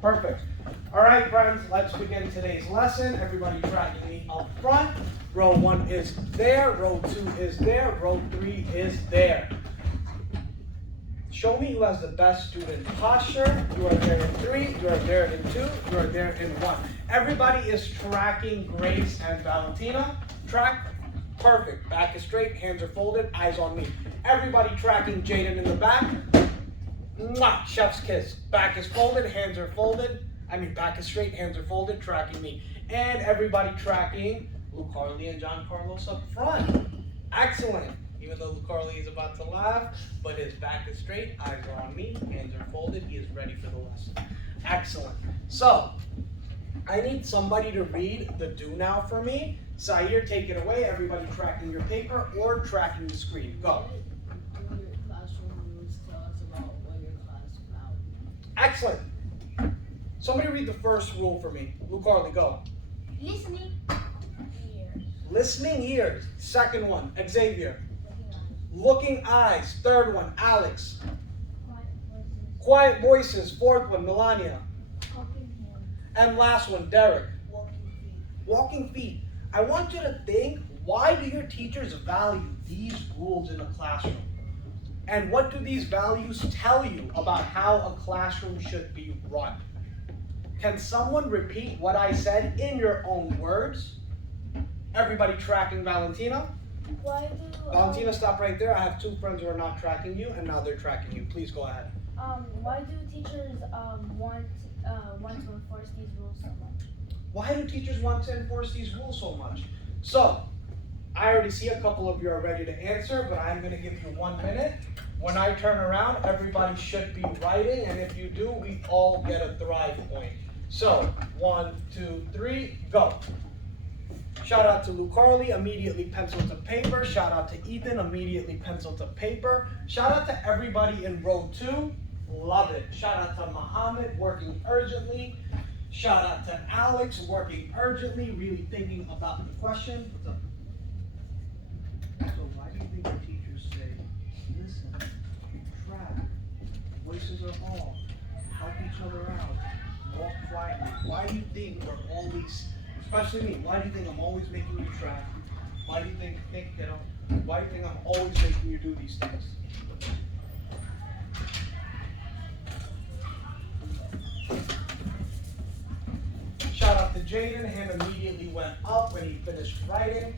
Perfect. All right, friends, let's begin today's lesson. Everybody tracking me up front. Row 1 is there. Row 2 is there. Row 3 is there. Show me who has the best student posture. You are there in 3. You are there in 2. You are there in 1. Everybody is tracking Grace and Valentina. Track. Perfect. Back is straight. Hands are folded. Eyes on me. Everybody tracking Jaden in the back. Mwah, chef's kiss. Back is folded, hands are folded. Back is straight, hands are folded, tracking me. And everybody tracking Luke Harley and John Carlos up front. Excellent. Even though Luke Harley is about to laugh, but his back is straight, eyes are on me, hands are folded. He is ready for the lesson. Excellent. So, I need somebody to read the do now for me. Zaire, take it away. Everybody tracking your paper or tracking the screen. Go. Excellent. Somebody read the first rule for me. Luke Harley, go. Listening ears. Listening ears. Second one, Xavier. Looking eyes. Third one, Alex. Quiet voices. Fourth one, Melania. Talking hands. And last one, Derek. Walking feet. Walking feet. I want you to think, why do your teachers value these rules in a classroom? And what do these values tell you about how a classroom should be run? Can someone repeat what I said in your own words? Everybody tracking Valentina? Valentina, stop right there. I have 2 friends who are not tracking you, and now they're tracking you. Please go ahead. Why do teachers want to enforce these rules so much? Why do teachers want to enforce these rules so much? So, I already see a couple of you are ready to answer, but I'm going to give you 1 minute. When I turn around, everybody should be writing, and if you do, we all get a Thrive point. So, 1, 2, 3, go. Shout out to Luke Harley, immediately pencil to paper. Shout out to Ethan, immediately pencil to paper. Shout out to everybody in row 2, love it. Shout out to Muhammad, working urgently. Shout out to Alex, working urgently, really thinking about the question. What's up? So why do you think the teachers say, listen, track, voices are off, help each other out, walk quietly? Why do you think we're always, especially me, why do you think I'm always making you track? Why do you think why do you think I'm always making you do these things? Shout out to Jaden, hand immediately went up when he finished writing.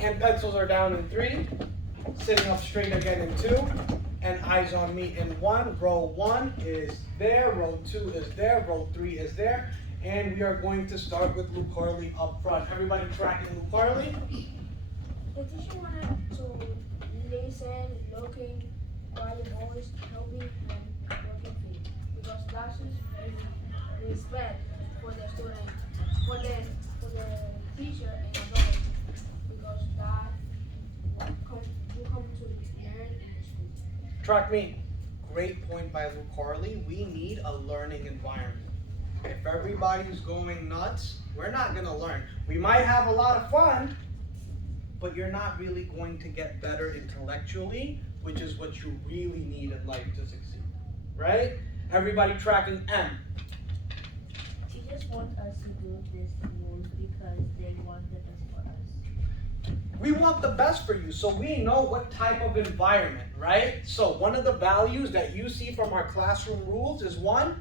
And pencils are down in 3, sitting up straight again in 2, and eyes on me in 1. Row 1 is there, row 2 is there, row 3 is there, and we are going to start with Luke Harley up front. Everybody tracking Luke Harley? The teacher wanted to listen, looking, quiet voice, helping, and working feet. Because that is very respect for the student, for the teacher and adult. Because that you come to learn in the school. Track me. Great point by Luke Harley. We need a learning environment. If everybody's going nuts, we're not going to learn. We might have a lot of fun, but you're not really going to get better intellectually, which is what you really need in life to succeed. Right? Everybody tracking M. Teachers want us to do these rules because they want the best for us. We want the best for you, so we know what type of environment, right? So one of the values that you see from our classroom rules is 1,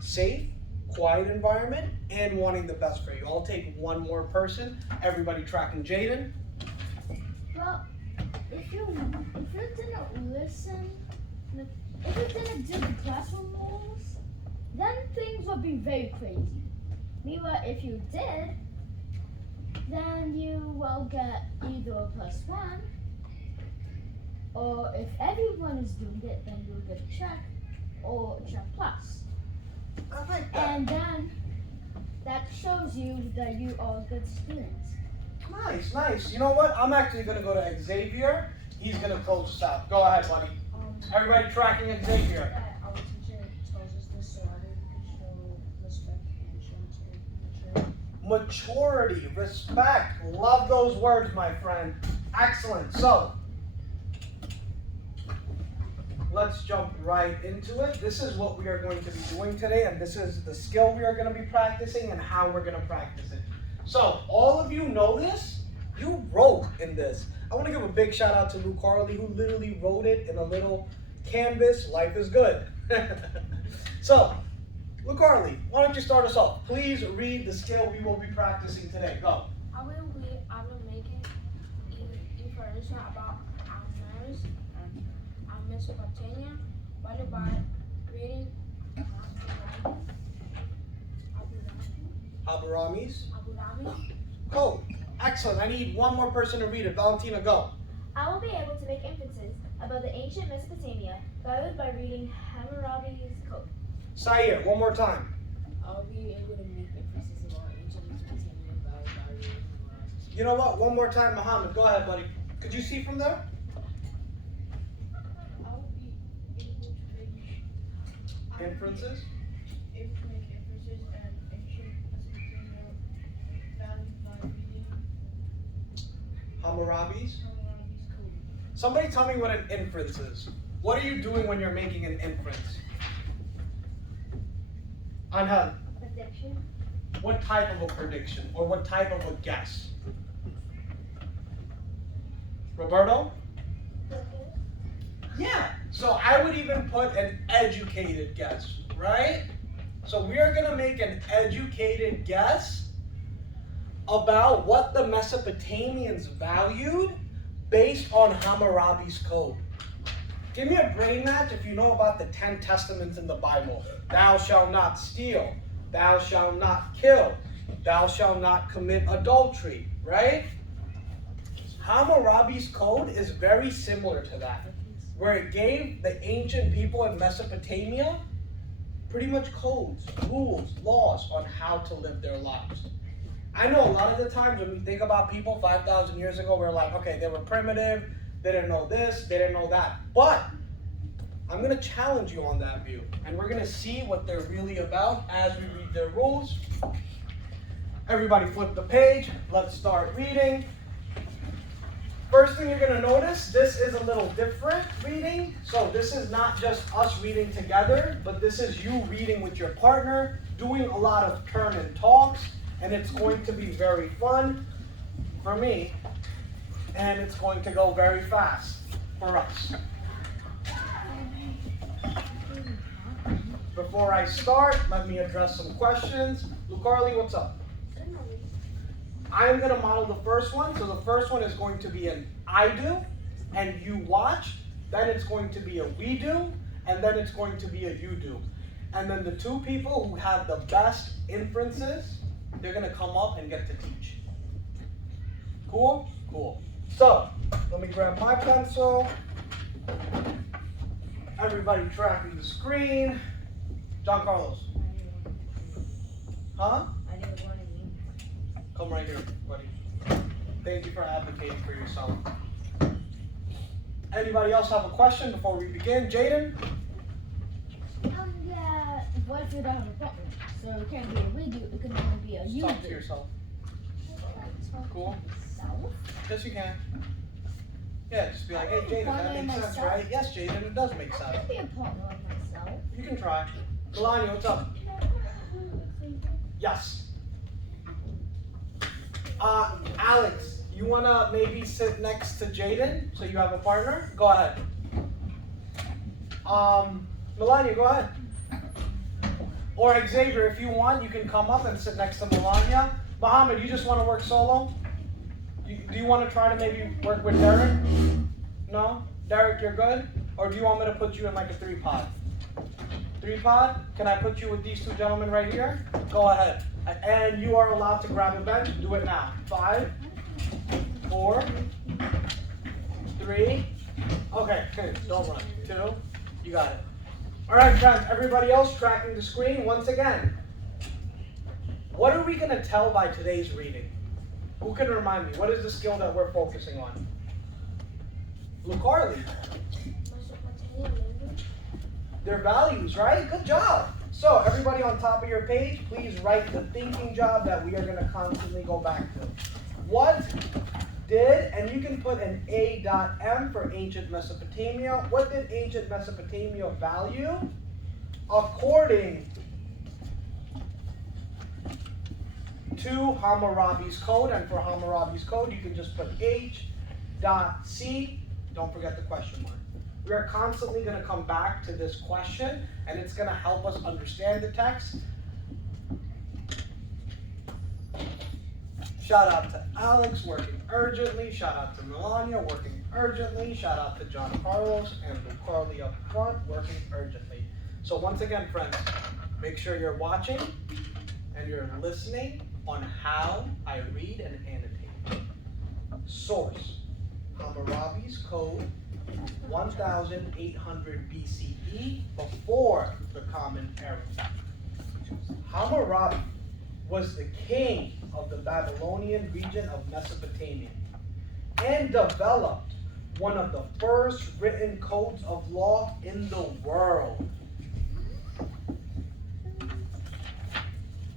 safe, quiet environment, and wanting the best for you. I'll take 1 more person. Everybody tracking Jaden. Well, if you didn't listen, if you didn't do the classroom rules, then things would be very crazy. Meanwhile, if you did, then you will get either a +1, or if everyone is doing it, then you'll get a check or a check plus. I like that. And then that shows you that you are good students. Nice, nice. You know what? I'm actually going to go to Xavier. He's going to close us out. Go ahead, buddy. Everybody tracking Xavier. maturity, respect. Love those words, my friend. Excellent. So, let's jump right into it. This is what we are going to be doing today, and this is the skill we are going to be practicing and how we're going to practice it. So, all of you know this. You wrote in this. I want to give a big shout out to Lou Carley, who literally wrote it in a little canvas. Life is good. So, Lou Carley, why don't you start us off? Please read the skill we will be practicing today. Go. I will make information about Amers and Mesopotamia, followed by reading Hammurabi's. Hammurabi. Go. Excellent. I need one more person to read it. Valentina, go. I will be able to make inferences about the ancient Mesopotamia, followed by reading Hammurabi's code. Sayer, one more time. I'll be able to make inferences about ancient Mesopotamia by reading Hammurabi. You know what? One more time, Muhammad. Go ahead, buddy. Could you see from there? I will be able to make Inferences? and ancient Mesopotamia found by reading Hammurabi's. Hammurabi's code. Somebody tell me what an inference is. What are you doing when you're making an inference? Anhel, Prediction. what type of a prediction or what type of a guess? Roberto? Yeah. So I would even put an educated guess, right? So we are going to make an educated guess about what the Mesopotamians valued based on Hammurabi's code. Give me a brain match if you know about the 10 Testaments in the Bible. Thou shalt not steal. Thou shalt not kill. Thou shalt not commit adultery, right? Hammurabi's code is very similar to that, where it gave the ancient people in Mesopotamia pretty much codes, rules, laws on how to live their lives. I know a lot of the times when we think about people 5,000 years ago, we're like, okay, they were primitive, they didn't know this, they didn't know that. But I'm going to challenge you on that view, and we're going to see what they're really about as we read their rules. Everybody flip the page. Let's start reading. First thing you're going to notice, this is a little different reading. So this is not just us reading together, but this is you reading with your partner, doing a lot of turn and talks, and it's going to be very fun for me, and it's going to go very fast for us. Before I start, let me address some questions. Lucarly, what's up? I'm going to model the first one. So the first one is going to be an I do, and you watch. Then it's going to be a we do, and then it's going to be a you do. And then the two people who have the best inferences, they're going to come up and get to teach. Cool? Cool. So, let me grab my pencil. Everybody tracking the screen. John Carlos. Huh? I didn't want to mean. Come right here, buddy. Thank you for advocating for yourself. Anybody else have a question before we begin? Jaden? Yeah, what if you don't have a partner? So it can't be a we do, it can only be a you Talk to do. yourself. Cool. Self? Yes, you can. Yeah, just be like, hey, Jaden, that makes sense, right? Yes, Jaden, it does make I sense. can be a partner of myself. You can try. Melania, what's up? Yes. Alex, you want to maybe sit next to Jaden so you have a partner? Go ahead. Melania, go ahead. Or Xavier, if you want, you can come up and sit next to Melania. Mohammed, you just want to work solo? Do you want to try to maybe work with Derek? No? Derek, you're good? Or do you want me to put you in like a 3-pod? 3-pod? Can I put you with these two gentlemen right here? Go ahead. And you are allowed to grab a bench. Do it now. 5, 4, 3. Okay, good. Don't run. 2. You got it. All right, friends. Everybody else tracking the screen. Once again, what are we going to tell by today's reading? Who can remind me? What is the skill that we're focusing on? Lucarly. Mesopotamia language. Their values, right? Good job. So everybody on top of your page, please write the thinking job that we are going to constantly go back to. What did, and you can put an A.M for ancient Mesopotamia. What did ancient Mesopotamia value? According to Hammurabi's code, and for Hammurabi's code, you can just put H.C. Don't forget the question mark. We are constantly going to come back to this question, and it's going to help us understand the text. Shout out to Alex, working urgently. Shout out to Melania, working urgently. Shout out to John Carlos and Carly up front, working urgently. So once again, friends, make sure you're watching and you're listening on how I read and annotate. Source, Hammurabi's code, 1800 BCE, before the Common Era. Hammurabi was the king of the Babylonian region of Mesopotamia and developed one of the first written codes of law in the world.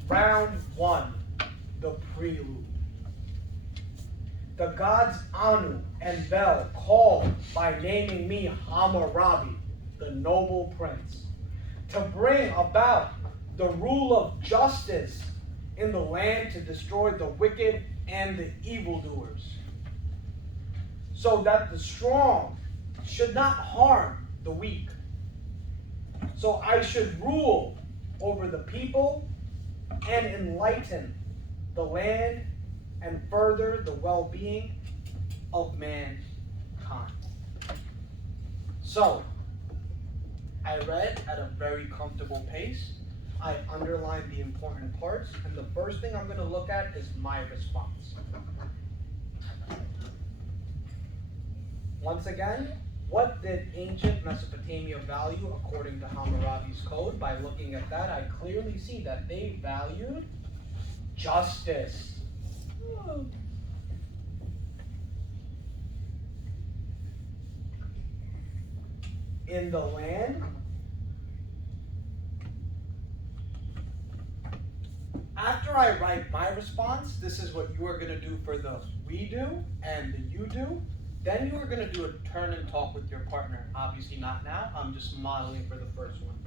Round 1, the prelude. The gods Anu and Bel called by naming me Hammurabi, the noble prince, to bring about the rule of justice in the land, to destroy the wicked and the evildoers, so that the strong should not harm the weak. So I should rule over the people and enlighten the land and further the well-being of mankind. So, I read at a very comfortable pace. I underlined the important parts, and the first thing I'm going to look at is my response. Once again, what did ancient Mesopotamia value according to Hammurabi's code? By looking at that, I clearly see that they valued justice. In the land. After I write my response, this is what you are going to do for the we do and the you do. Then you are going to do a turn and talk with your partner. Obviously not now. I'm just modeling for the first one.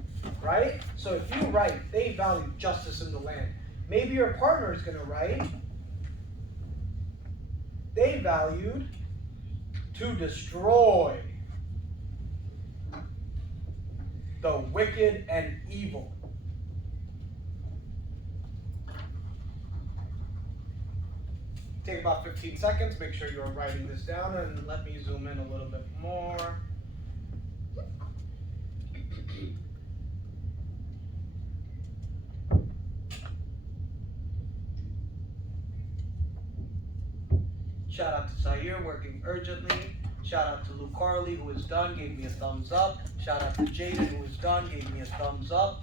Right? So if you write, they value justice in the land. Maybe your partner is going to write, they valued to destroy the wicked and evil. Take about 15 seconds, make sure you're writing this down, and let me zoom in a little bit more. Shout out to Zaire, working urgently. Shout out to Luke Carly, who is done, gave me a thumbs up. Shout out to Jaden, who is done, gave me a thumbs up.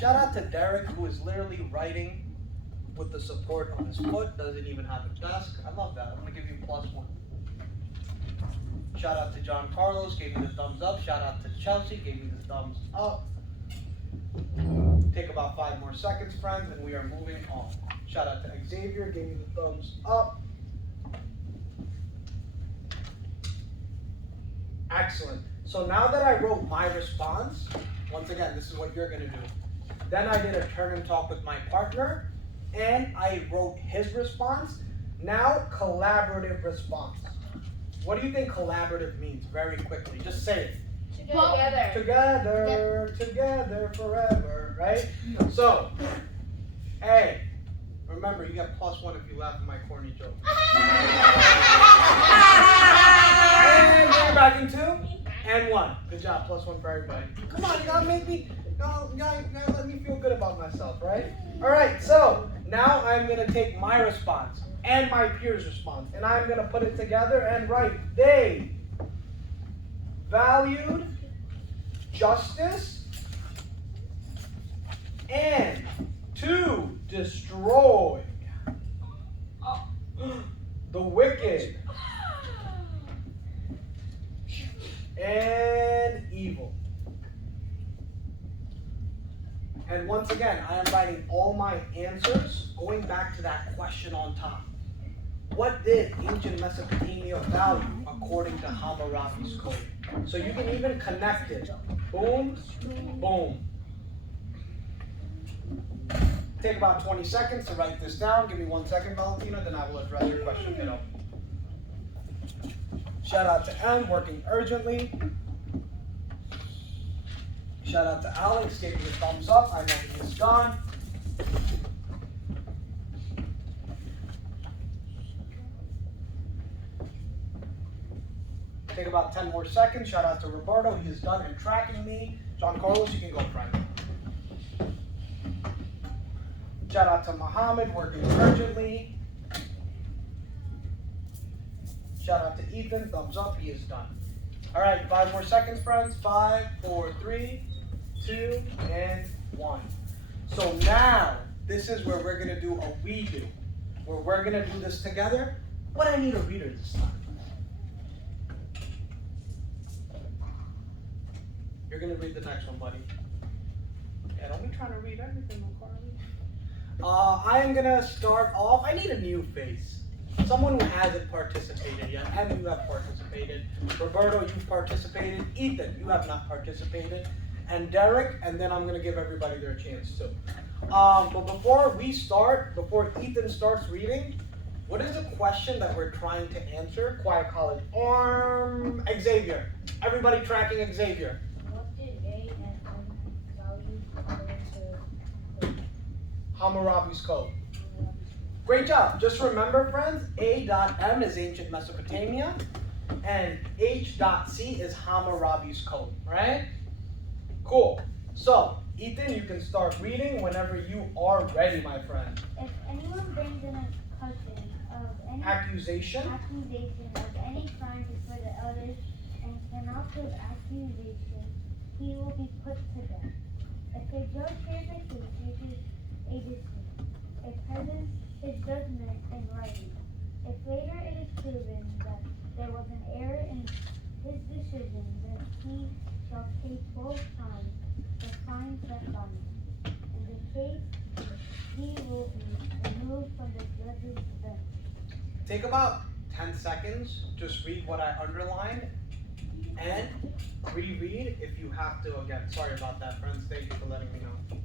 Shout out to Derek, who is literally writing with the support of his foot, doesn't even have a desk. I love that. I'm going to give you +1. Shout out to John Carlos, gave me the thumbs up. Shout out to Chelsea, gave me the thumbs up. Take about 5 more seconds, friends, and we are moving on. Shout out to Xavier, gave me the thumbs up. Excellent. So now that I wrote my response, once again, this is what you're going to do. Then I did a turn and talk with my partner, and I wrote his response. Now, collaborative response. What do you think collaborative means? Very quickly. Just say it. Together. Together, together forever, right? So, A. Remember, you get +1 if you laugh at my corny joke. And we're back in 2 and 1. Good job, +1 for everybody. Come on, you gotta make me, you gotta let me feel good about myself, right? All right, so now I'm gonna take my response and my peer's response, and I'm gonna put it together and write, they valued justice and to destroy the wicked and evil. And once again, I am writing all my answers going back to that question on top. What did ancient Mesopotamia value according to Hammurabi's code? So you can even connect it. Boom, boom. Take about 20 seconds to write this down. Give me 1 second, Valentina, then I will address your question, kiddo. Shout out to M, working urgently. Shout out to Alex, gave me a thumbs up. I know he is gone. Take about 10 more seconds. Shout out to Roberto, he is done and tracking me. John Carlos, you can go private. Shout out to Muhammad, working urgently. Shout out to Ethan, thumbs up, he is done. All right, 5 more seconds, friends. 5, 4, 3, 2, and 1. So now, this is where we're gonna do a redo, where we're gonna do this together, but I need a reader this time. You're gonna read the next one, buddy. Yeah, don't be trying to read everything, Carly. I am gonna start off. I need a new face. Someone who hasn't participated yet. And you have participated. Roberto, you've participated. Ethan, you have not participated. And Derek, and then I'm gonna give everybody their chance too. But before we start, before Ethan starts reading, what is the question that we're trying to answer? Quiet College. Xavier. Everybody tracking Xavier. What did A and M value according to Hammurabi's code. Great job. Just remember, friends, A.M is ancient Mesopotamia, and H.C is Hammurabi's code, right? Cool. So, Ethan, you can start reading whenever you are ready, my friend. If anyone brings in a question of any Accusation. of any crime before the elders and cannot prove accusation, he will be put to death. If a judge hears a case, issues a decision. If presents his judgment in writing. If later it is proven that there was an error in his decision, then he shall pay 12 times the fine set on him. In the case, he will be removed from the judge's bench. Take about 10 seconds. Just read what I underlined and reread if you have to again. Sorry about that, friends. Thank you for letting me know.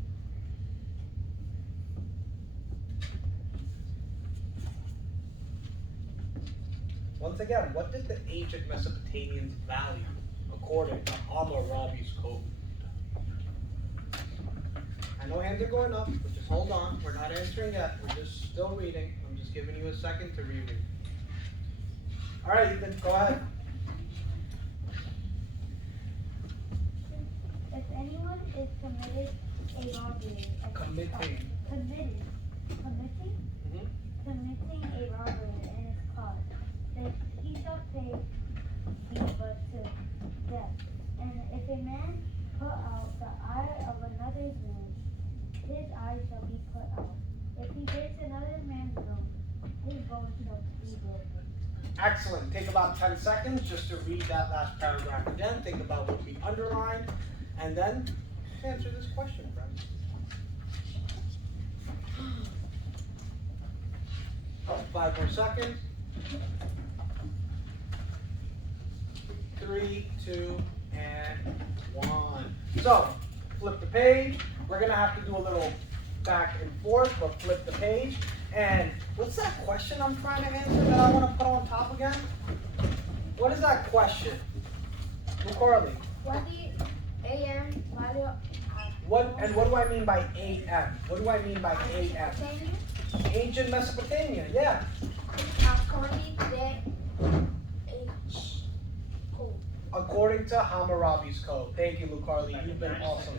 Once again, what did the ancient Mesopotamians value according to Hammurabi's code? I know hands are going up, but just hold on. We're not answering yet. We're just still reading. I'm just giving you a second to reread. All right, Ethan, go ahead. If anyone is committed a robbery, Committing. Committing a robbery and is caught, then he shall pay the but to death. And if a man put out the eye of another's man, his eye shall be put out. If he breaks another man's bone, his bone shall be broken. Excellent. Take about 10 seconds just to read that last paragraph again. Think about what we underlined, and then answer this question, friends. Oh, 5 more seconds. 3, 2, and 1. So, flip the page. We're gonna have to do a little back and forth, but flip the page. And what's that question I'm trying to answer that I want to put on top again? What is that question? Carly. what did AM value What do I mean by AM? What do I mean by AM? Mesopotamia? Ancient Mesopotamia, yeah. According to the H code. According to Hammurabi's code. Thank you, Lucarly. You've been awesome.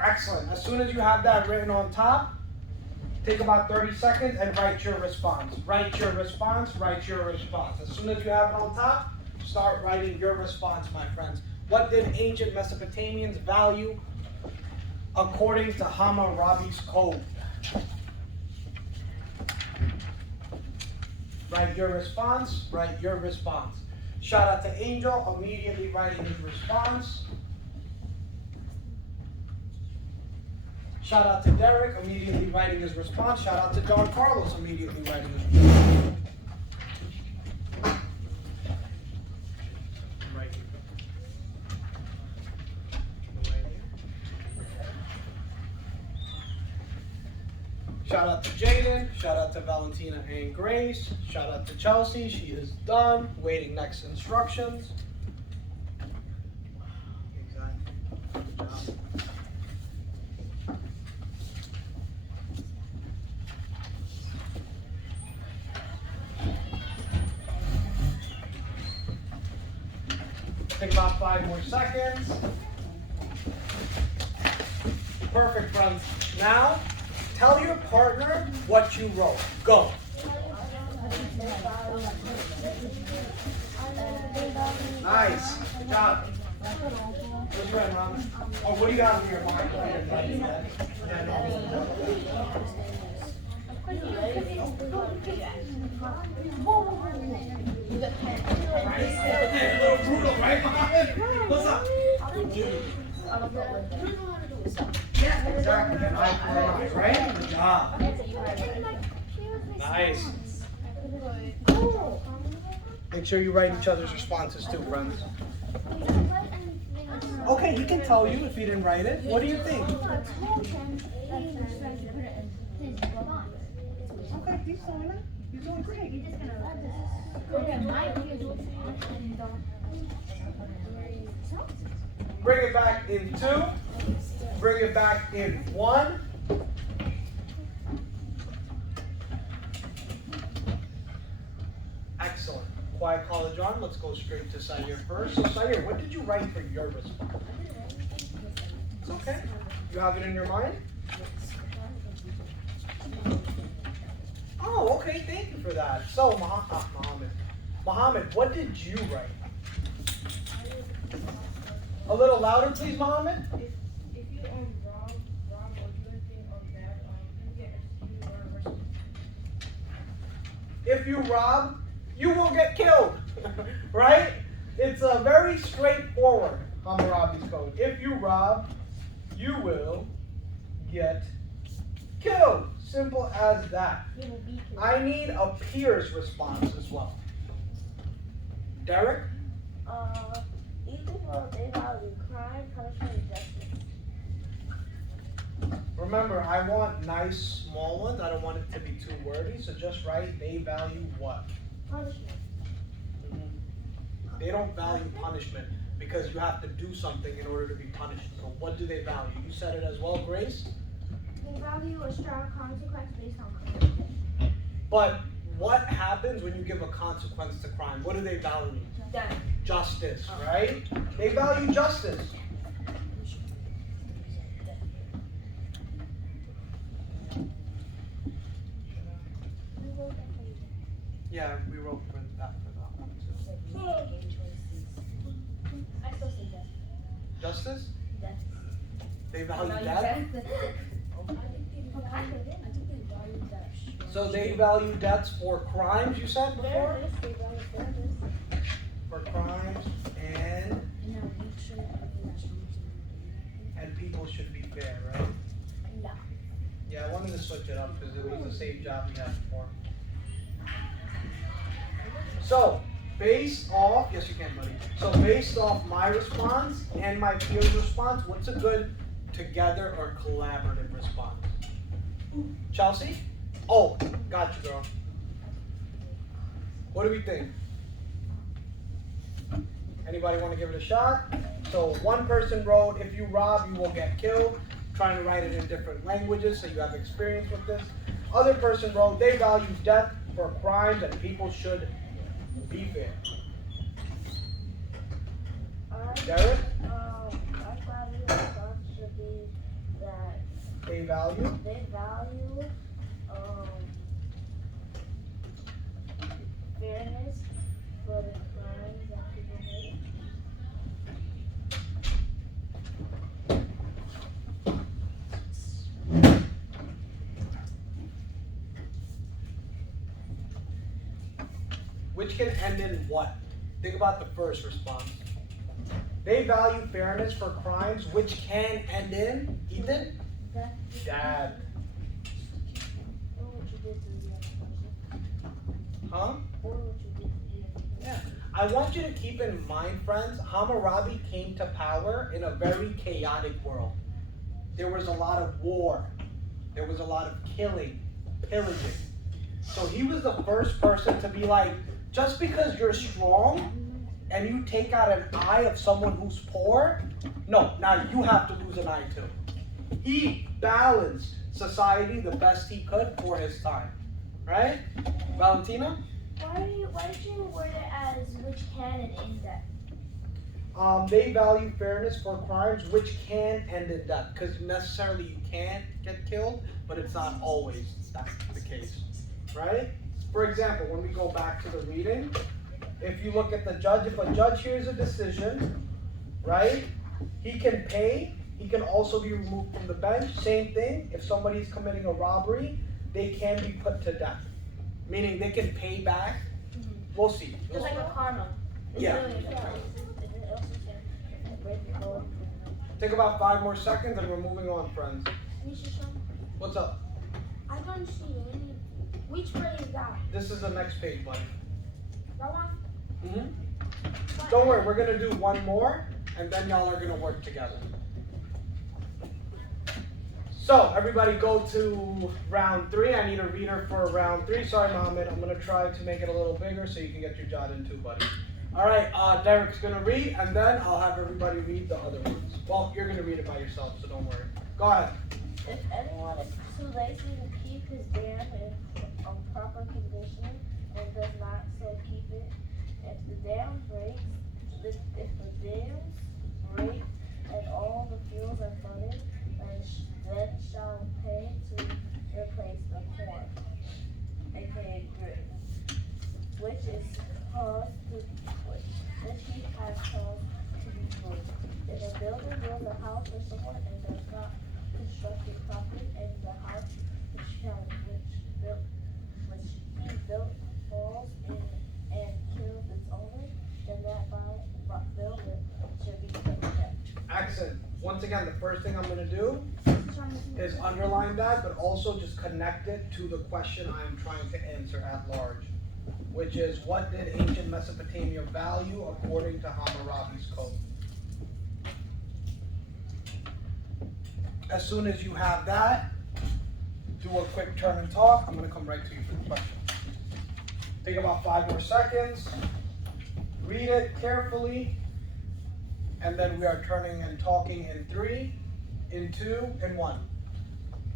Excellent. As soon as you have that written on top, take about 30 seconds and write your response. Write your response, write your response. As soon as you have it on top, start writing your response, my friends. What did ancient Mesopotamians value according to Hammurabi's code? Write your response, write your response. Shout out to Angel, immediately writing his response. Shout out to Derek, immediately writing his response. Shout out to Don Carlos, immediately writing his response. Right here. Right here. Shout out to Jaden. Shout out to Valentina and Grace. Shout out to Chelsea. She is done. Waiting next instructions. Exactly. Good job. Take about 5 more seconds. Perfect, friends. Now, tell your partner what you wrote. Go. Nice. Good job. What's right, Ron? Oh, what do you got in your mind? A little brutal, right, Mohammed? What's up? Yeah, exactly. An eye for an eye, right? Good job. Nice. Make sure you write each other's responses too, friends. Okay, he can tell you if he didn't write it. What do you think? Okay, he's doing it. He's doing great. Bring it back in 2. Bring it back in 1. Excellent. Quiet college on. Let's go straight to Sayer first. So Sayer, what did you write for your response? It's okay. You have it in your mind? Oh, okay. Thank you for that. So, Mohammed, what did you write? A little louder, please, Mohammed. If you rob or do anything of that, you get executed or arrested. If you rob, you will get killed, right? It's a very straightforward Hammurabi's code. If you rob, you will get killed. Simple as that. I need a peer's response as well. Derek? These people, they value crime, punishment, and justice. Remember, I want nice small ones. I don't want it to be too wordy. So just write, they value what? Punishment. They don't value punishment because you have to do something in order to be punished. So what do they value? You said it as well, Grace? They value a strong consequence based on crime. But what happens when you give a consequence to crime? What do they value? Death. Justice, right? They value justice. Yeah, we wrote for that one too. I still say death. Justice? Death. They value No, you death? said- I think they value that. So they value deaths for crimes, you said before? Fairness, they value fairness. For crimes and people should be fair, right? No. Yeah, I wanted to switch it up because it was the same job we had before. So, based off, yes you can, buddy. So based off my response and my peer's response, what's a good together or collaborative response? Chelsea? Oh, got you, girl. What do we think? Anybody want to give it a shot? So one person wrote, if you rob, you will get killed. Trying to write it in different languages so you have experience with this. Other person wrote, they value death for crimes and people should be fair. Derek? I value response should be that They value? they value fairness for the crimes that people hate. which can end in what? Think about the first response. They value fairness for crimes which can end in, Ethan? Death. Or what you did to the other person. Huh? Or what you did to the other person. Yeah. I want you to keep in mind, friends, Hammurabi came to power in a very chaotic world. There was a lot of war. There was a lot of killing, pillaging. So he was the first person to be like, just because you're strong and you take out an eye of someone who's poor, no, now you have to lose an eye too. He balanced society the best he could for his time, right? Valentina? Why did you word it as which can and in death? They value fairness for crimes which can end in death, because necessarily you can't get killed, but it's not always that's the case, right? For example, when we go back to the reading, if you look at the judge, if a judge hears a decision, right, he can pay, he can also be removed from the bench. Same thing, if somebody's committing a robbery, they can be put to death, meaning they can pay back. We'll see. It's like a karma. It's Yeah. really a karma. Take about 5 more seconds and we're moving on, friends. Nisha, What's up? I don't see any. Which phrase is that? This is the next page, buddy. That one? Mm-hmm. Don't worry, we're gonna do one more, and then y'all are gonna work together. So, everybody go to round 3. I need a reader for round 3. Sorry, Mohammed, I'm gonna try to make it a little bigger so you can get your jot in too, buddy. Alright, Derek's gonna read, and then I'll have everybody read the other ones. Well, you're gonna read it by yourself, so don't worry. Go ahead. If anyone is too lazy to keep his dam in proper condition and does not so keep it, if the dam breaks, if the dams break and all the fields are flooded, then shall pay to replace the corn, aka grit, which he has caused to be broken. If a builder builds a house for someone and does not construct it properly, and the house which he built falls in and kills its owner, then that builder should be put to death. Accent. Once again, the first thing I'm gonna do is underline that, but also just connect it to the question I am trying to answer at large, which is, what did ancient Mesopotamia value according to Hammurabi's code? As soon as you have that, do a quick turn and talk. I'm gonna come right to you for the question. Take about 5 more seconds, read it carefully, and then we are turning and talking in 3, in 2, and 1.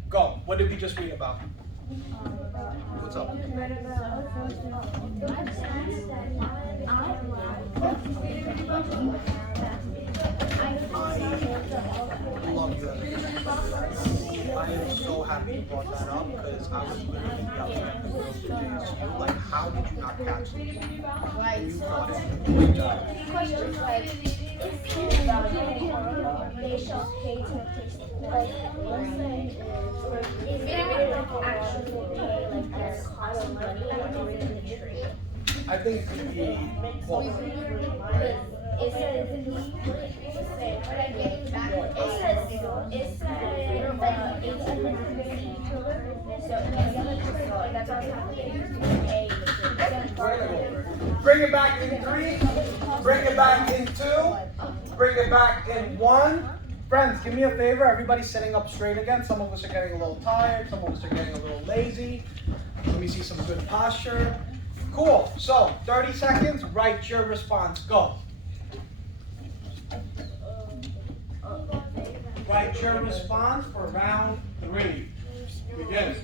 Go. What did we just read about? What's up? I love you. I am so happy you brought that up because I was literally yelling at the girls today. You like, how did you not catch me? And you brought it. Great job. Questions like, if people value they shall pay to replace it. Like, let's say, is there like actually pay like their cost of money or is it a trade? I think it could be both. It says, Bring it back in 3, bring it back in 2, bring it back in 1. Friends, give me a favor. Everybody's sitting up straight again. Some of us are getting a little tired. Some of us are getting a little lazy. Let me see some good posture. Cool. So, 30 seconds. Write your response. Go. Write your response for round 3. Begin.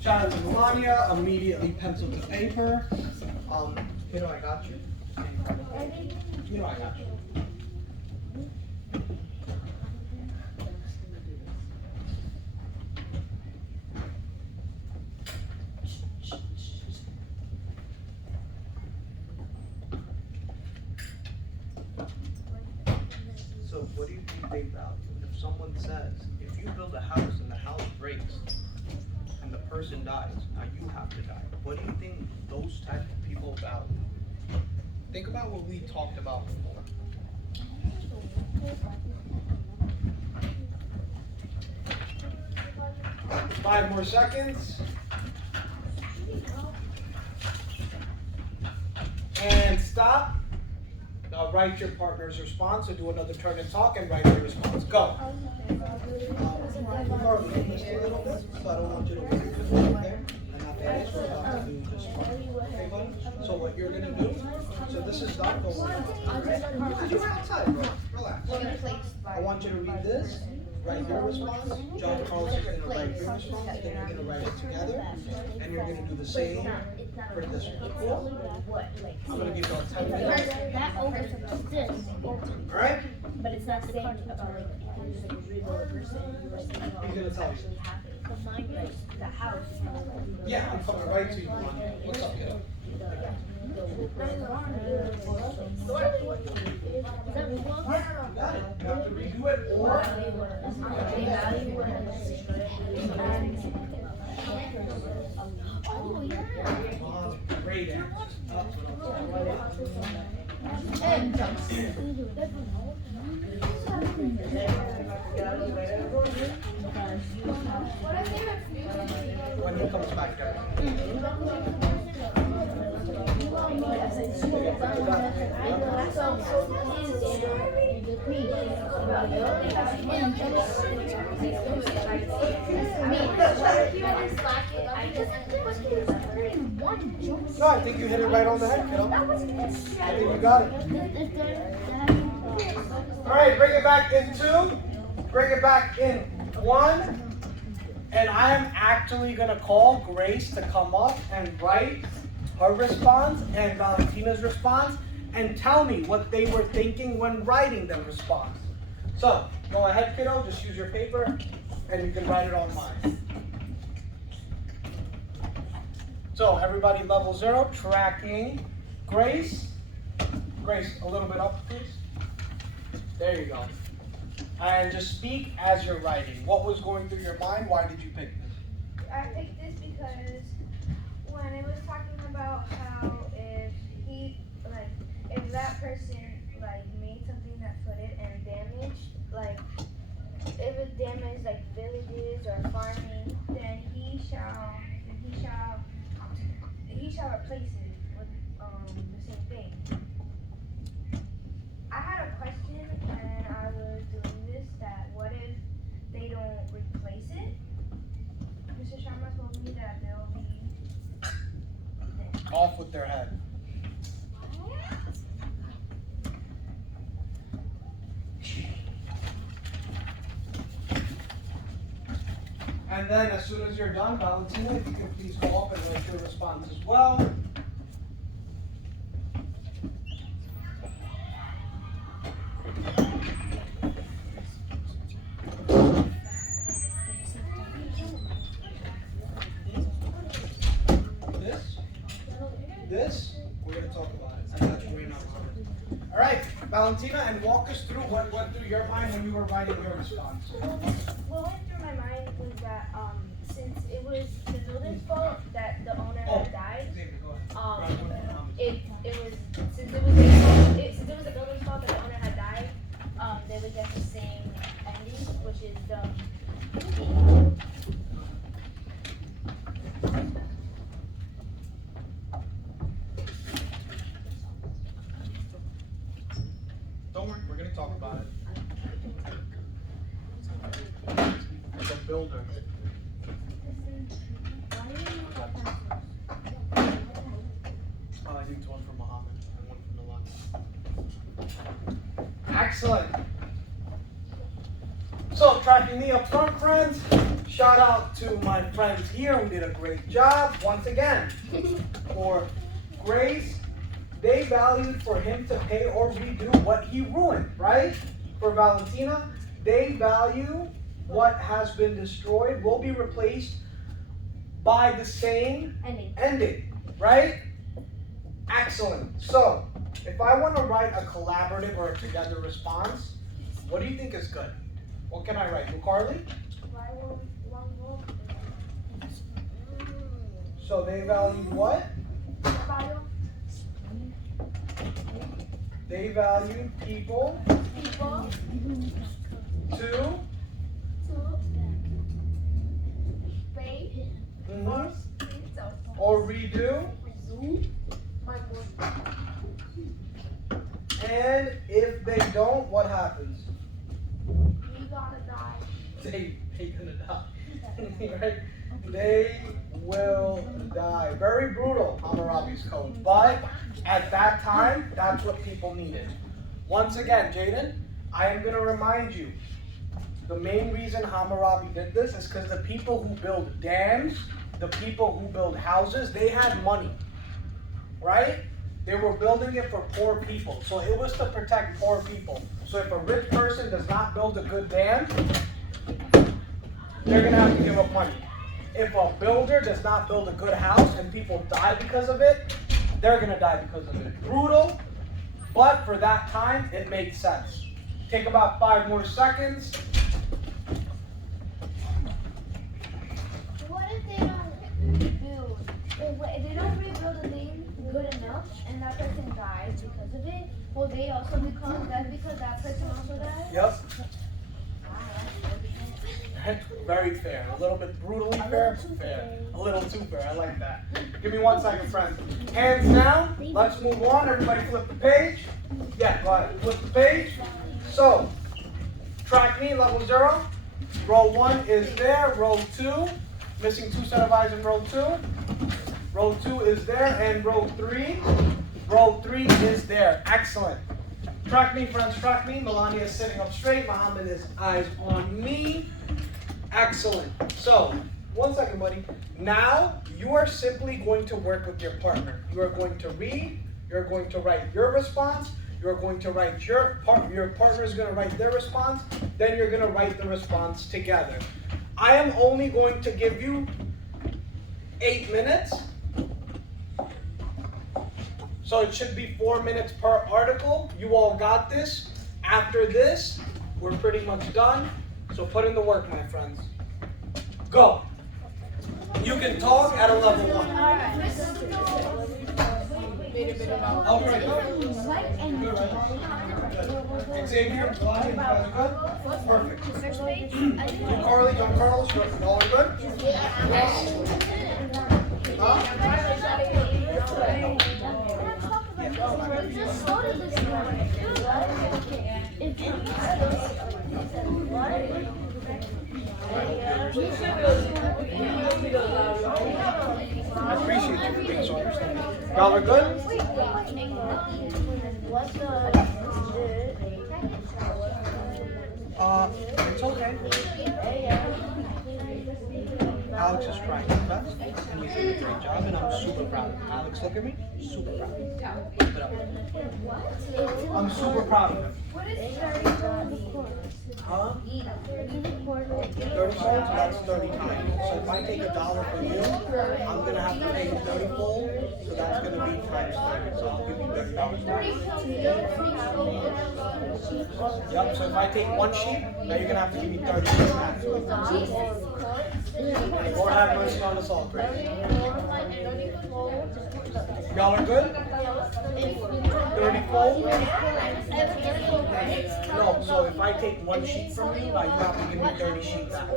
Shout out to Melania. Immediately pencil to paper. You know I got you. You know I got you. So what do you think they value? If someone says, if you build a house and the house breaks, and the person dies, now you have to die. What do you think those type of people value? Think about what we talked about before. 5 more seconds. And stop. Now write your partner's response, or do another turn and talk and write your response. Go. Carly, you missed a little bit, so I don't want you to wait just right there. And not finish, we're about to do just fine. Okay, buddy? So what you're gonna do, so this is done, go on. Because you were outside, bro. Relax. I want you to read this, write your response. John Carlos is gonna write your response, then you're gonna write it together. And you're gonna do the same for this one. Cool? I'm gonna give you all 10 minutes. That over this. Alright? But it's not saying about like there's like a real person who was thinking He's gonna tell you. But mine, like the house. Yeah, I'm coming right to you, man. What's up, kiddo? You got it. You have to redo it, or great when he comes back there. No, I think you hit it right on the head, kiddo. I think you got it. Alright, bring it back in 2. Bring it back in 1. And I am actually going to call Grace to come up and write her response and Valentina's response and tell me what they were thinking when writing the response. So, go ahead, kiddo, just use your paper and you can write it on mine. So, everybody level 0, tracking Grace. Grace, a little bit up, please. There you go. And just speak as you're writing. What was going through your mind? Why did you pick this? I picked this because when it was talking about how if that person like made something that flooded and damaged, like if it damaged like villages or farming, then he shall replace it with the same thing. I had a question when I was doing this, that what if they don't replace it? Mr. Sharma told me that they'll be Off with their head. And then as soon as you're done, Valentina, if you can please go up and write your response as well. This, we're going to talk about it. I got you right now. All right, Valentina, and walk us through what went through your mind when you were writing your response. What went through my mind was that since it was the builder's fault that the owner had died, since it was the builder's fault that the owner had died, they would get the same ending, which is Don't worry, we're going to talk about it. The builder. I need one from Muhammad and one from the left. Excellent. So, tracking me up front, friends. Shout out to my friends here who did a great job. Once again, for Grace, they valued for him to pay or redo what he ruined, right? For Valentina, they value what has been destroyed will be replaced by the same ending, right? Excellent. So, if I want to write a collaborative or a together response, what do you think is good? What can I write? Carly? So they valued what? Value. They valued people People. to To. Pay. mhm, So. or redo. My boy. And if they don't, what happens? We gotta die. They gonna die. Right? They will die. Very brutal, Hammurabi's code. But at that time, that's what people needed. Once again, Jaden, I am gonna remind you, the main reason Hammurabi did this is because the people who build dams, the people who build houses, they had money. Right? They were building it for poor people. So it was to protect poor people. So if a rich person does not build a good dam, they're gonna have to give up money. If a builder does not build a good house and people die because of it, they're gonna die because of it. Brutal, but for that time, it made sense. Take about 5 more seconds. What if they don't rebuild? If they don't rebuild the thing good enough and that person dies because of it, will they also become dead because that person also died? Yep. Very fair. A little bit brutally fair, but fair. A little too fair. I like that. Give me 1 second, friends. Hands down. Let's move on. Everybody flip the page. Yeah, go ahead. Flip the page. So, track me, level 0. Row 1 is there. Row 2. Missing 2 set of eyes in row 2. Row 2 is there. And row 3. Row 3 is there. Excellent. Track me, friends. Track me. Melania is sitting up straight. Muhammad is eyes on me. Excellent. So, 1 second, buddy. Now, you are simply going to work with your partner. You are going to read. You're going to write your response. You're going to write your partner is going to write their response. Then you're going to write the response together. I am only going to give you 8 minutes. So it should be 4 minutes per article. You all got this. After this, we're pretty much done. So put in the work, my friends. Go. You can talk at a level 1. All right. Good, right? Xavier, you guys are good? Perfect. You, Carly, John Carlos, y'all are good? I appreciate you for being so understanding. Y'all are good? It's okay. Alex is trying his best, and he's doing a great job, and I'm super proud of him. Alex, look at me. Super proud of him. Keep it up. I'm super proud of him. Huh? 30 cents, that's 30 times. So if I take $1 from you, I'm going to have to pay you 30 full, so that's going to be times 30. So I'll give you $30 back. Yep, so if I take 1 sheet, now you're going to have to give me 30 sheets back. Lord have mercy on us all, crazy. Y'all are good? 30 full? No, so if I take 1 sheet from you, now you have to give me 30 sheets back.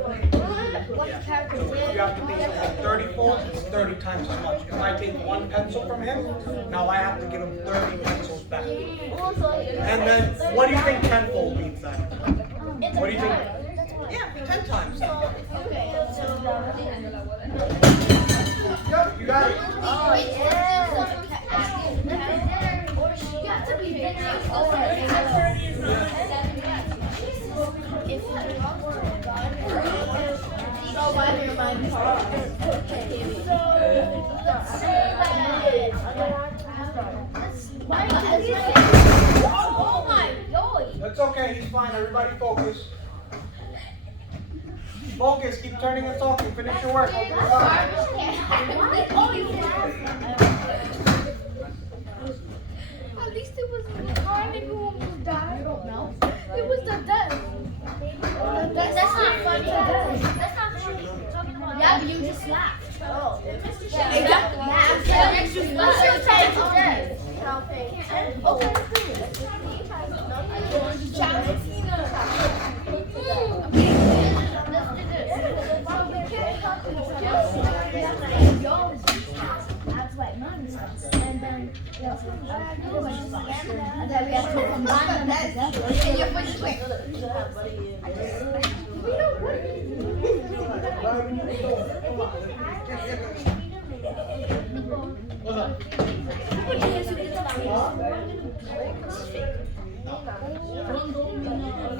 Yeah. So if you have to pay someone 30 full, it's 30 times as much. If I take 1 pencil from him, now I have to give him 30 pencils back. And then, what do you think 10 fold means then? What do you think? Yeah, 10 times. Yep, you got it. That's okay, he's fine. Everybody focus. Focus, keep turning and talking. Finish your work. Open the door. At least it wasn't the car and everyone was dying. I don't know. It was the death. That's not funny. That's not funny. Yeah, but you just laughed. Oh, Exactly. Shall pay tenfold. If the thief has That's what mom says. And then we also and then we have to combine them together. And your foot is quick. What's up?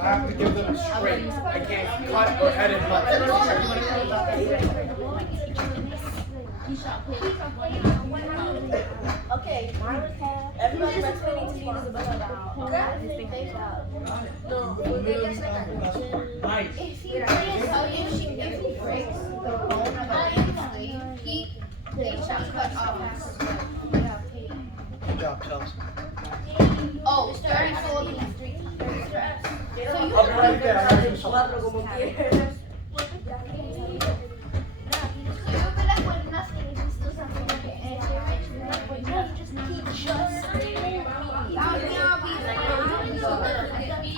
I have to give them straight. I can't cut or edit much. Okay, everybody recommending to me is about Nice. If he breaks the bone of a sleeve, he shall cut off. Good job, Chelsea. Oh, 34 feet. So you I'll be right there. I gotta do something.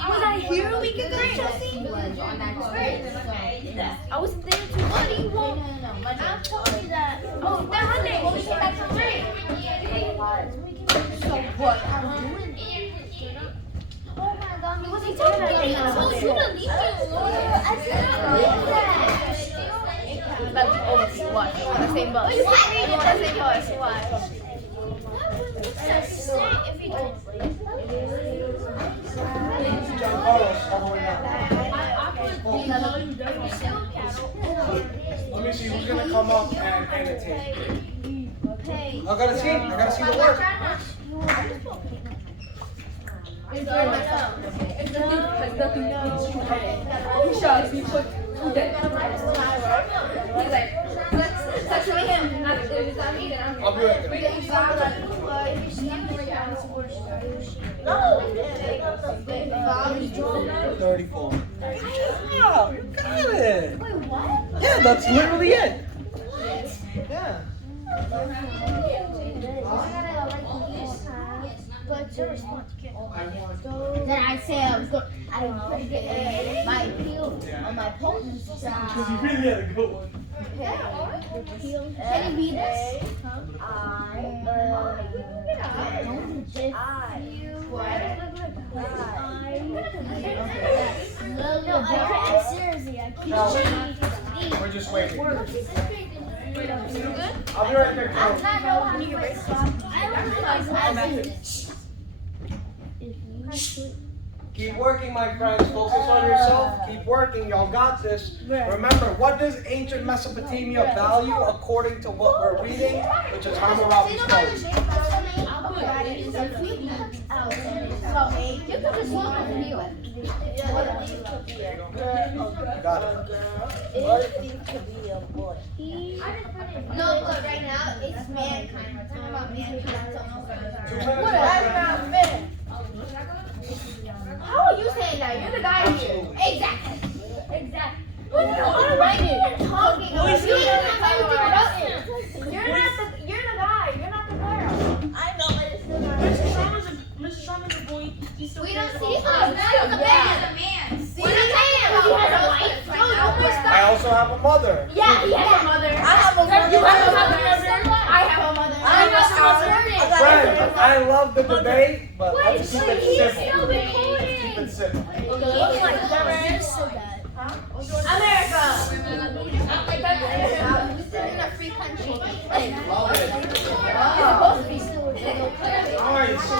Was I here a week ago, Chelsea? I wasn't there too. What do you want? My mom told me that. Oh, that Monday. Well, we came back from break. So what? I'm doing it. Oh my god, What he told me? I told you to leave I said leave that. That's over. What? On the same bus. You can't read it on the same bus. Why? If you don't John Carlos, all the way down. Let me see who's gonna come up and annotate. I gotta see the work. I'll be right there. No, 34. Wow, you got it. Wait, what? Yeah, that's literally it. Yeah. But it's your response. Then I say I was going. I put it in my peel on my potency Because side. you really had a good one. Can you read this? We're just waiting. I'll be right there. Keep working, my friends. Focus on yourself. Keep working. Y'all got this. Remember, what does ancient Mesopotamia value according to what we're reading, which is Hammurabi's code? Got it. No, but right now it's mankind. We're talking about mankind. 2 minutes. How are you saying that? You're the guy here. Exactly. What are you talking about? You didn't have everything about it. You're the guy. You're not the girl. I know, but it's still not. Mr. Sharman's a boy. He's still We don't see him. Yeah. Now he's a man. See, we're not talking about he has a wife. No, don't push I that. also have a mother. Yeah, he has a mother. I have a mother. You have a mother. I have a mother. I have a mother. Friend, I love the debate, but let's keep it He's civil. still recording. Keep it civil. America. We live in a free country. Love it. You're supposed to be still Nice.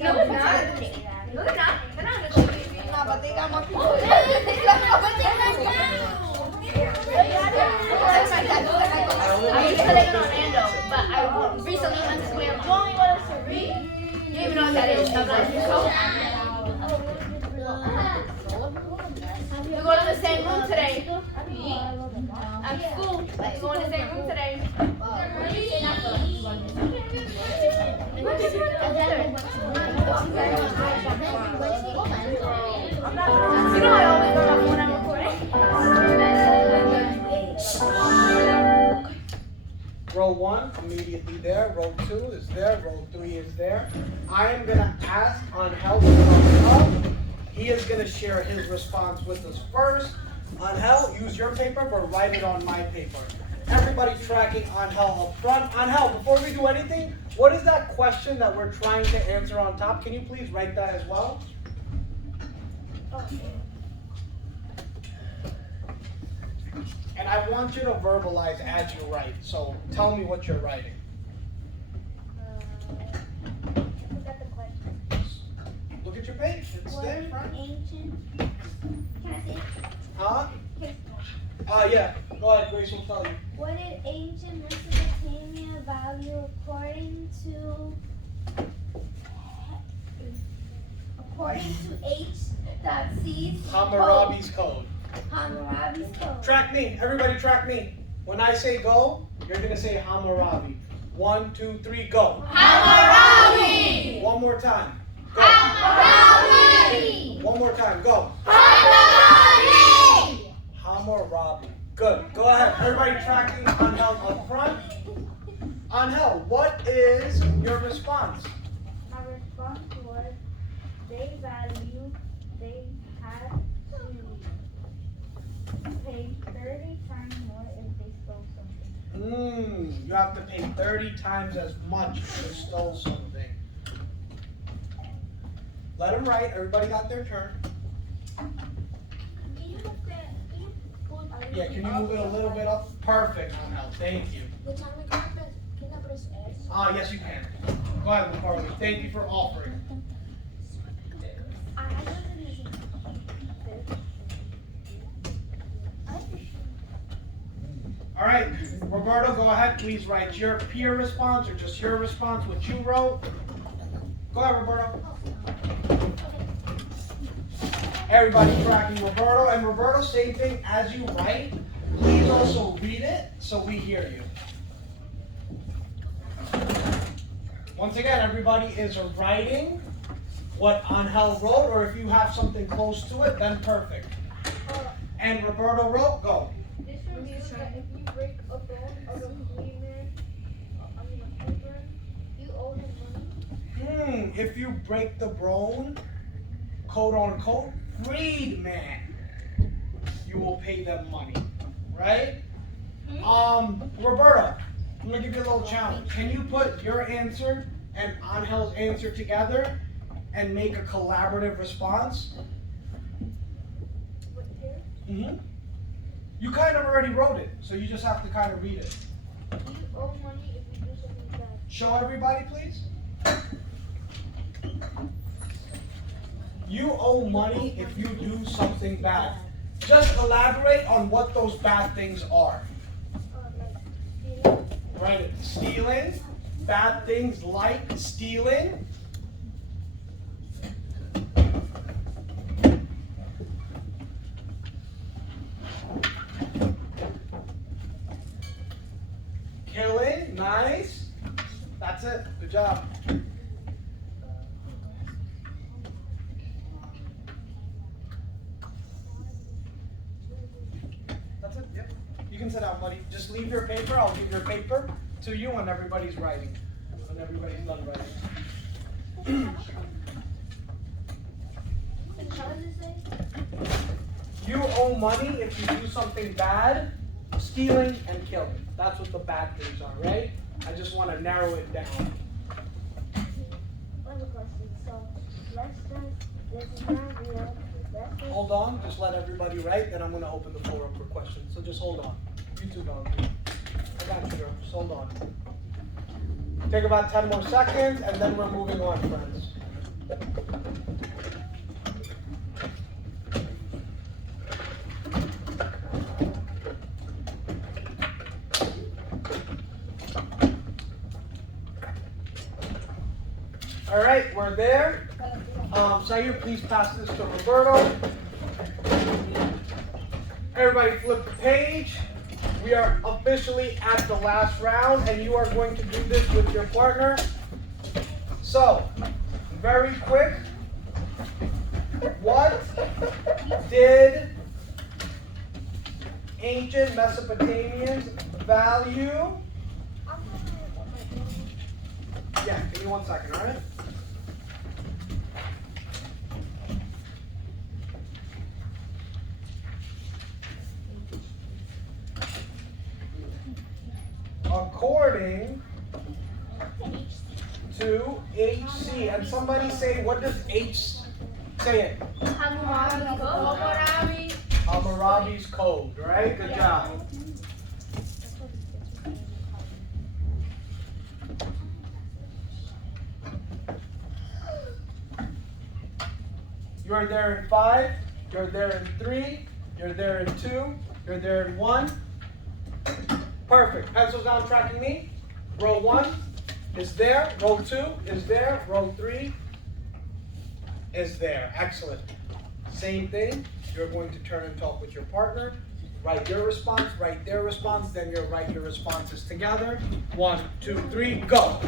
No, they're not. No, they're not. They're not in the TV. No, but they got more people. But they're I used to live in Orlando, but I recently went to Square. You only went to Surrey? You don't even know what that is. I'm like, we're going to the same room today. At school. We're going to the same room today. You know what? Row 1, immediately there. Row 2 is there. Row 3 is there. I am going to ask Angel to come up. He is going to share his response with us first. Angel, use your paper, but write it on my paper. Everybody tracking Angel up front. Angel, before we do anything, what is that question that we're trying to answer on top? Can you please write that as well? And I want you to verbalize as you write. So tell me what you're writing. I forgot the question. Look at your page. It's What there, is right? ancient? Can I see it? Huh? Okay. Yeah. Go ahead, Grace will tell you. What did ancient Mesopotamia value according to H.C's Hammurabi's code. Hammurabi's code. Track me. Everybody track me. When I say go, you're going to say Hammurabi. 1, 2, 3, go. Hammurabi! One more time. Go. Hammurabi! One more time. Go. Hammurabi! Hammurabi. Good. Go ahead. Everybody tracking Angel up front. Angel, what is your response? My response was they had to pay 30 times more if they stole something. You have to pay 30 times as much if you stole something. Let them write. Everybody got their turn. Yeah, can you move it a little bit up? Perfect, Angel. Thank you. The time we can I press S? Yes, you can. Go ahead, Carly. Thank you for offering. I wasn't using All right, Roberto, go ahead. Please write your peer response or just your response, what you wrote. Go ahead, Roberto. Everybody tracking Roberto. And Roberto, same thing as you write. Please also read it so we hear you. Once again, everybody is writing what Angel wrote, or if you have something close to it, then perfect. And Roberto wrote, go. This would be that if you break a bone of a Lehman, you owe him money. If you break the bone, quote unquote, freedman, you will pay them money, right? Roberta, I'm gonna give you a little challenge. Can you put your answer and Angel's answer together and make a collaborative response? You kind of already wrote it, so you just have to kind of read it. You owe money if you do something bad. Show everybody, please. You owe money if you do something bad. Just elaborate on what those bad things are. Write it. Stealing. Bad things like stealing. Killing. Nice. That's it. Good job. That's it. Yep. You can sit down, buddy. Just leave your paper. I'll give your paper to you when everybody's writing. When everybody's done writing. You owe money if you do something bad, stealing and killing. That's what the bad things are, right? I just want to narrow it down. One question. So let's this is not real. Hold on, just let everybody write, then I'm going to open the floor up for questions. So just hold on. You two go. I got you, girl. Just hold on. Take about 10 more seconds, and then we're moving on, friends. All right, we're there. Sayer, please pass this to Roberto. Everybody flip the page. We are officially at the last round, and you are going to do this with your partner. So, very quick. What did ancient Mesopotamians value Yeah, give me 1 second, all right? According to HC, and somebody say, what does H say it? Hammurabi's code, right? Good job. You're there in 5, you're there in 3, you're there in 2, you're there in 1. Perfect. Pencils down tracking me. Row 1 is there, row 2 is there, row 3 is there. Excellent. Same thing. You're going to turn and talk with your partner. Write your response, write their response, then you'll write your responses together. 1, 2, 3, go.